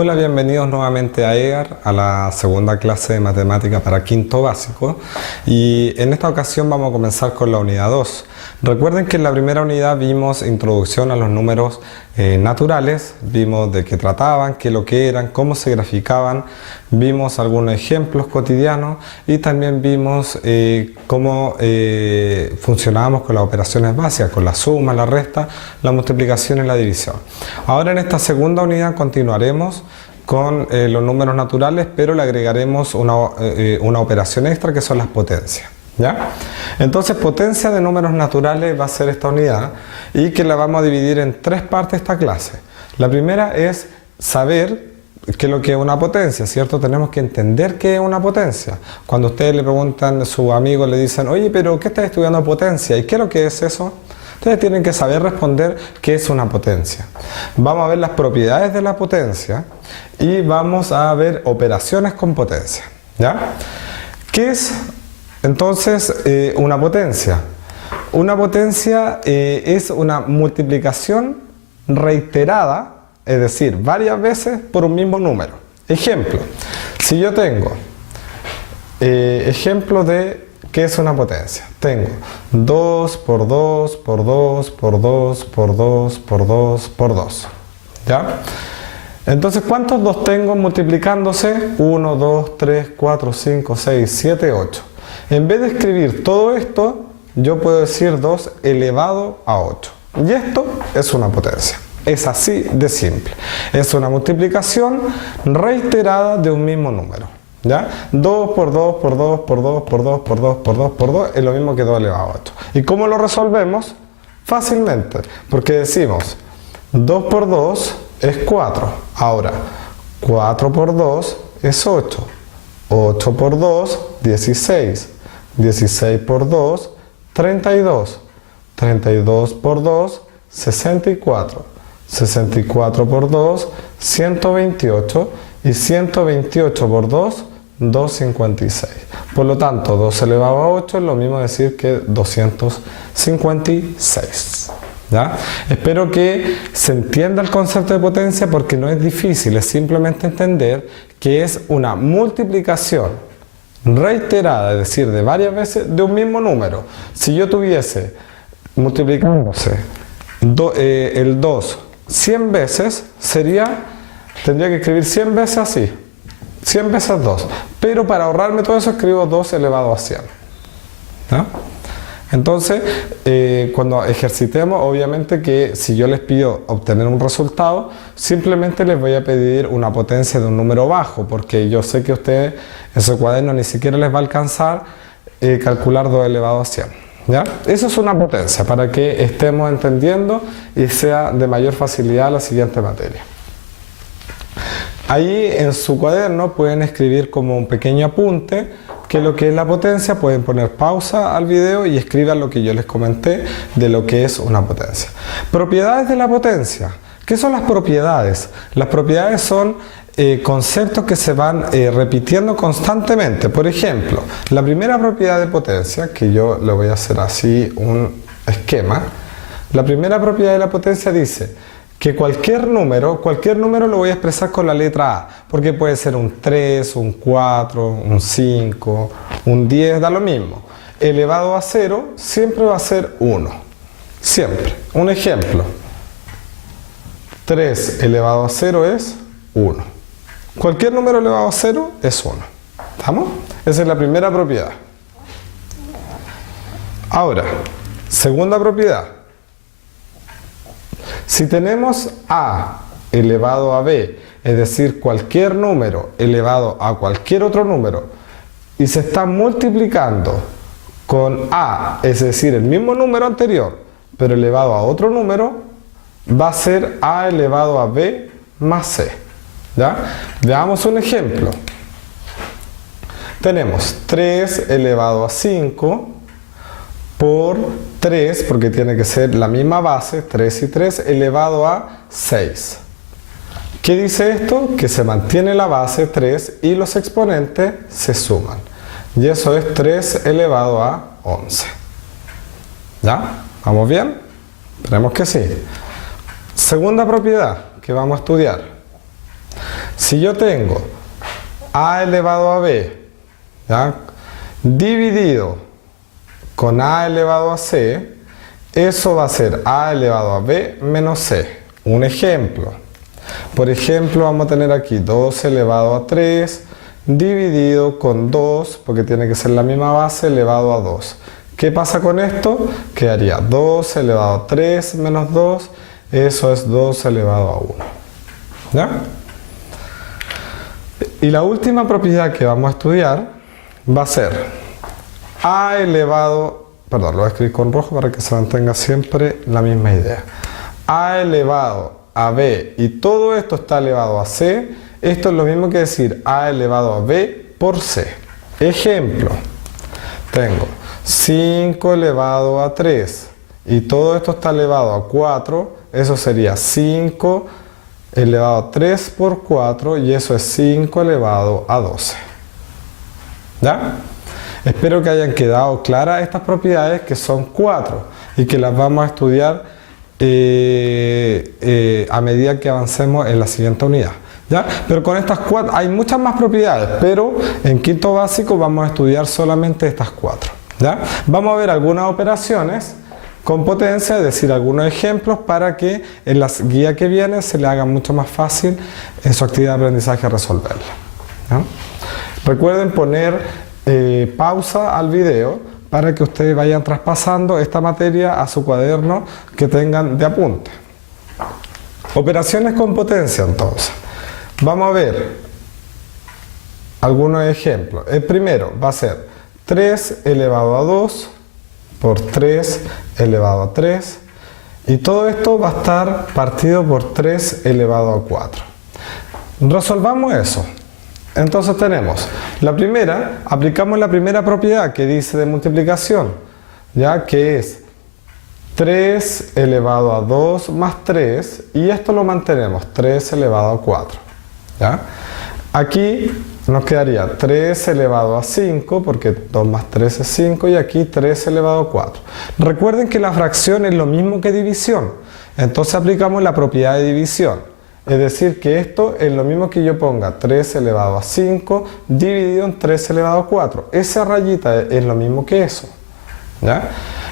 Hola, bienvenidos nuevamente a EAR, a la segunda clase de matemática para quinto básico, y en esta ocasión vamos a comenzar con la unidad 2. Recuerden que en la primera unidad vimos introducción a los números naturales, vimos de qué trataban, qué lo que eran, cómo se graficaban, vimos algunos ejemplos cotidianos y también vimos cómo funcionábamos con las operaciones básicas, con la suma, la resta, la multiplicación y la división. Ahora en esta segunda unidad continuaremos con los números naturales, pero le agregaremos una operación extra que son las potencias. ¿Ya? Entonces, potencia de números naturales va a ser esta unidad y que la vamos a dividir en tres partes esta clase. La primera es saber qué es lo que es una potencia, ¿cierto? Tenemos que entender qué es una potencia. Cuando ustedes le preguntan a sus amigos, le dicen, oye, pero ¿qué estás estudiando potencia? ¿Y qué es lo que es eso? Ustedes tienen que saber responder qué es una potencia. Vamos a ver las propiedades de la potencia y vamos a ver operaciones con potencia. ¿Ya? ¿Qué es entonces una potencia? Una potencia es una multiplicación reiterada, es decir, varias veces por un mismo número. Ejemplo, si yo tengo ejemplo de ¿qué es una potencia? Tengo 2 por 2 por 2 por 2 por 2 por 2 por 2. ¿Ya? Entonces, ¿cuántos 2 tengo multiplicándose? 1, 2, 3, 4, 5, 6, 7, 8. En vez de escribir todo esto, yo puedo decir 2 elevado a 8. Y esto es una potencia. Es así de simple. Es una multiplicación reiterada de un mismo número. ¿Ya? 2 por 2 por 2 por 2 por 2 por 2 por 2 por 2 es lo mismo que 2 elevado a 8. ¿Y cómo lo resolvemos? Fácilmente. Porque decimos 2 por 2 es 4. Ahora, 4 por 2 es 8. 8 por 2, 16. 16 por 2, 32. 32 por 2, 64. 64 por 2, 128. Y 128 por 2, 256. Por lo tanto, 2 elevado a 8 es lo mismo decir que 256. ¿Ya? Espero que se entienda el concepto de potencia porque no es difícil, es simplemente entender que es una multiplicación reiterada, es decir, de varias veces de un mismo número. Si yo tuviese multiplicándose el 2 100 veces, tendría que escribir 100 veces así, 100 veces 2, pero para ahorrarme todo eso escribo 2 elevado a 100. ¿No? Entonces, cuando ejercitemos, obviamente que si yo les pido obtener un resultado, simplemente les voy a pedir una potencia de un número bajo, porque yo sé que a ustedes en su cuaderno ni siquiera les va a alcanzar calcular 2 elevado a 100. ¿Ya? Eso es una potencia, para que estemos entendiendo y sea de mayor facilidad la siguiente materia. Ahí en su cuaderno pueden escribir como un pequeño apunte que lo que es la potencia, pueden poner pausa al video y escriban lo que yo les comenté de lo que es una potencia. Propiedades de la potencia. ¿Qué son las propiedades? Las propiedades son conceptos que se van repitiendo constantemente. Por ejemplo, la primera propiedad de potencia, que yo le voy a hacer así un esquema, la primera propiedad de la potencia dice que cualquier número lo voy a expresar con la letra A, porque puede ser un 3, un 4, un 5, un 10, da lo mismo. Elevado a 0 siempre va a ser 1, siempre. Un ejemplo, 3 elevado a 0 es 1. Cualquier número elevado a 0 es 1. ¿Estamos? Esa es la primera propiedad. Ahora, segunda propiedad. Si tenemos A elevado a B, es decir, cualquier número elevado a cualquier otro número, y se está multiplicando con A, es decir, el mismo número anterior, pero elevado a otro número, va a ser A elevado a B más C. ¿Ya? Veamos un ejemplo. Tenemos 3 elevado a 5 por 3, porque tiene que ser la misma base, 3 y 3, elevado a 6. ¿Qué dice esto? Que se mantiene la base 3 y los exponentes se suman. Y eso es 3 elevado a 11. ¿Ya? ¿Vamos bien? Esperemos que sí. Segunda propiedad que vamos a estudiar. si yo tengo a elevado a b, ¿ya?, dividido con a elevado a c, eso va a ser a elevado a b menos c. Un ejemplo. Por ejemplo, vamos a tener aquí 2 elevado a 3 dividido con 2, porque tiene que ser la misma base, elevado a 2. ¿Qué pasa con esto? Quedaría 2 elevado a 3 menos 2, eso es 2 elevado a 1. ¿Ya? Y la última propiedad que vamos a estudiar va a ser a elevado, perdón, lo voy a escribir con rojo para que se mantenga siempre la misma idea. A elevado a b y todo esto está elevado a c, esto es lo mismo que decir a elevado a b por c. Ejemplo, tengo 5 elevado a 3 y todo esto está elevado a 4, eso sería 5 elevado a 3 por 4 y eso es 5 elevado a 12. ¿Ya? Espero que hayan quedado claras estas propiedades, que son 4 y que las vamos a estudiar a medida que avancemos en la siguiente unidad. ¿Ya? Pero con estas 4 hay muchas más propiedades, pero en quinto básico vamos a estudiar solamente estas 4. ¿Ya? Vamos a ver algunas operaciones con potencia, es decir, algunos ejemplos para que en la guía que viene se le haga mucho más fácil en su actividad de aprendizaje resolverla. ¿Ya? Recuerden poner pausa al video para que ustedes vayan traspasando esta materia a su cuaderno que tengan de apunte. Operaciones con potencia, entonces. Vamos a ver algunos ejemplos. El primero va a ser 3 elevado a 2 por 3 elevado a 3 y todo esto va a estar partido por 3 elevado a 4. Resolvamos eso. Entonces tenemos la primera, aplicamos la primera propiedad que dice de multiplicación, ya que es 3 elevado a 2 más 3 y esto lo mantenemos, 3 elevado a 4. ¿Ya? Aquí nos quedaría 3 elevado a 5 porque 2 más 3 es 5 y aquí 3 elevado a 4. Recuerden que la fracción es lo mismo que división, entonces aplicamos la propiedad de división. Es decir, que esto es lo mismo que yo ponga 3 elevado a 5 dividido en 3 elevado a 4. Esa rayita es lo mismo que eso. ¿Ya?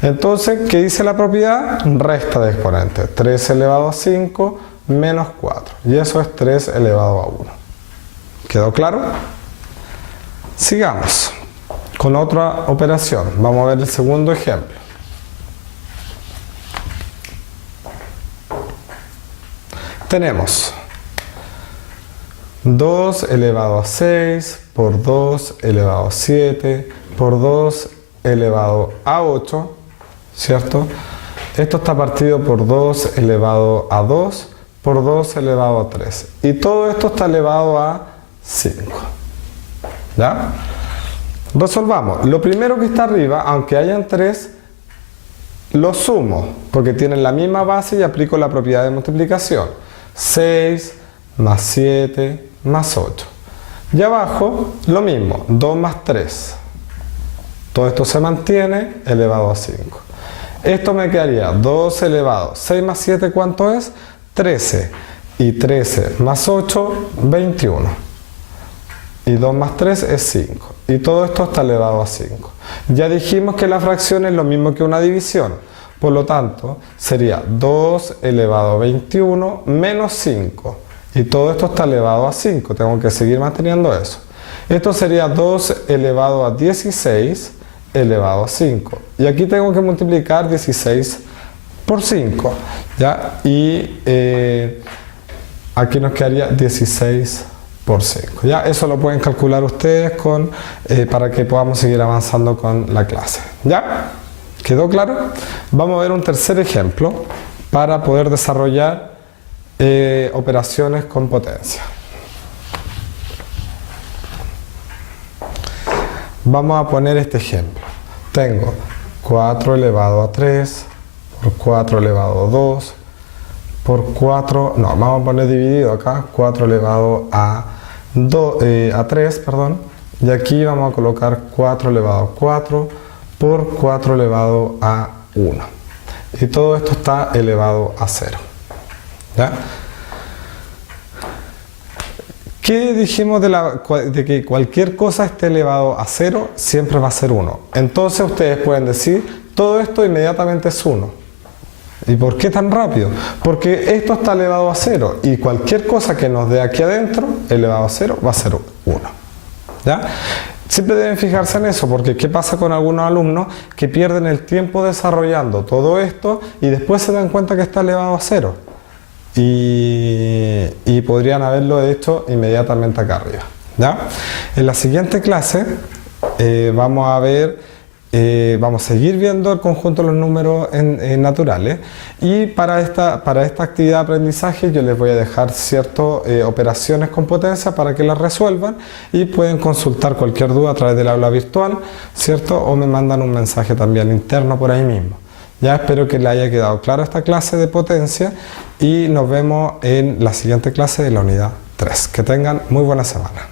Entonces, ¿qué dice la propiedad? Resta de exponentes. 3 elevado a 5 menos 4. Y eso es 3 elevado a 1. ¿Quedó claro? Sigamos con otra operación. Vamos a ver el segundo ejemplo. Tenemos 2 elevado a 6 por 2 elevado a 7 por 2 elevado a 8, ¿cierto? Esto está partido por 2 elevado a 2 por 2 elevado a 3. Y todo esto está elevado a 5. ¿Ya? Resolvamos. Lo primero que está arriba, aunque hayan 3, lo sumo, porque tienen la misma base y aplico la propiedad de multiplicación. 6 más 7 más 8. Y abajo lo mismo, 2 más 3. Todo esto se mantiene, elevado a 5. Esto me quedaría 2 elevado, 6 más 7, ¿cuánto es? 13. Y 13 más 8, 21. Y 2 más 3 es 5. Y todo esto está elevado a 5. Ya dijimos que la fracción es lo mismo que una división. Por lo tanto, sería 2 elevado a 21 menos 5. Y todo esto está elevado a 5. Tengo que seguir manteniendo eso. Esto sería 2 elevado a 16 elevado a 5. Y aquí tengo que multiplicar 16 por 5. ¿Ya? Y aquí nos quedaría 16 por 5. ¿Ya? Eso lo pueden calcular ustedes para que podamos seguir avanzando con la clase. ¿Ya? ¿Quedó claro? Vamos a ver un tercer ejemplo para poder desarrollar operaciones con potencia. Vamos a poner este ejemplo. Tengo 4 elevado a 3 por 4 elevado a 2 por 4, no, vamos a poner dividido acá, 4 elevado a 3, perdón, y aquí vamos a colocar 4 elevado a 4 por 4 elevado a 1. Y todo esto está elevado a 0. ¿Ya? ¿Qué dijimos de que cualquier cosa esté elevado a 0 siempre va a ser 1? Entonces ustedes pueden decir, todo esto inmediatamente es 1. ¿Y por qué tan rápido? Porque esto está elevado a 0 y cualquier cosa que nos dé aquí adentro, elevado a 0, va a ser 1. ¿Ya? Siempre deben fijarse en eso, porque ¿qué pasa con algunos alumnos que pierden el tiempo desarrollando todo esto y después se dan cuenta que está elevado a 0? Y podrían haberlo hecho inmediatamente acá arriba. ¿Ya? En la siguiente clase vamos a seguir viendo el conjunto de los números naturales, y para esta actividad de aprendizaje yo les voy a dejar ciertas operaciones con potencia para que las resuelvan, y pueden consultar cualquier duda a través del aula virtual, ¿cierto? O me mandan un mensaje también interno por ahí mismo. Ya, espero que les haya quedado clara esta clase de potencia y nos vemos en la siguiente clase de la unidad 3. Que tengan muy buena semana.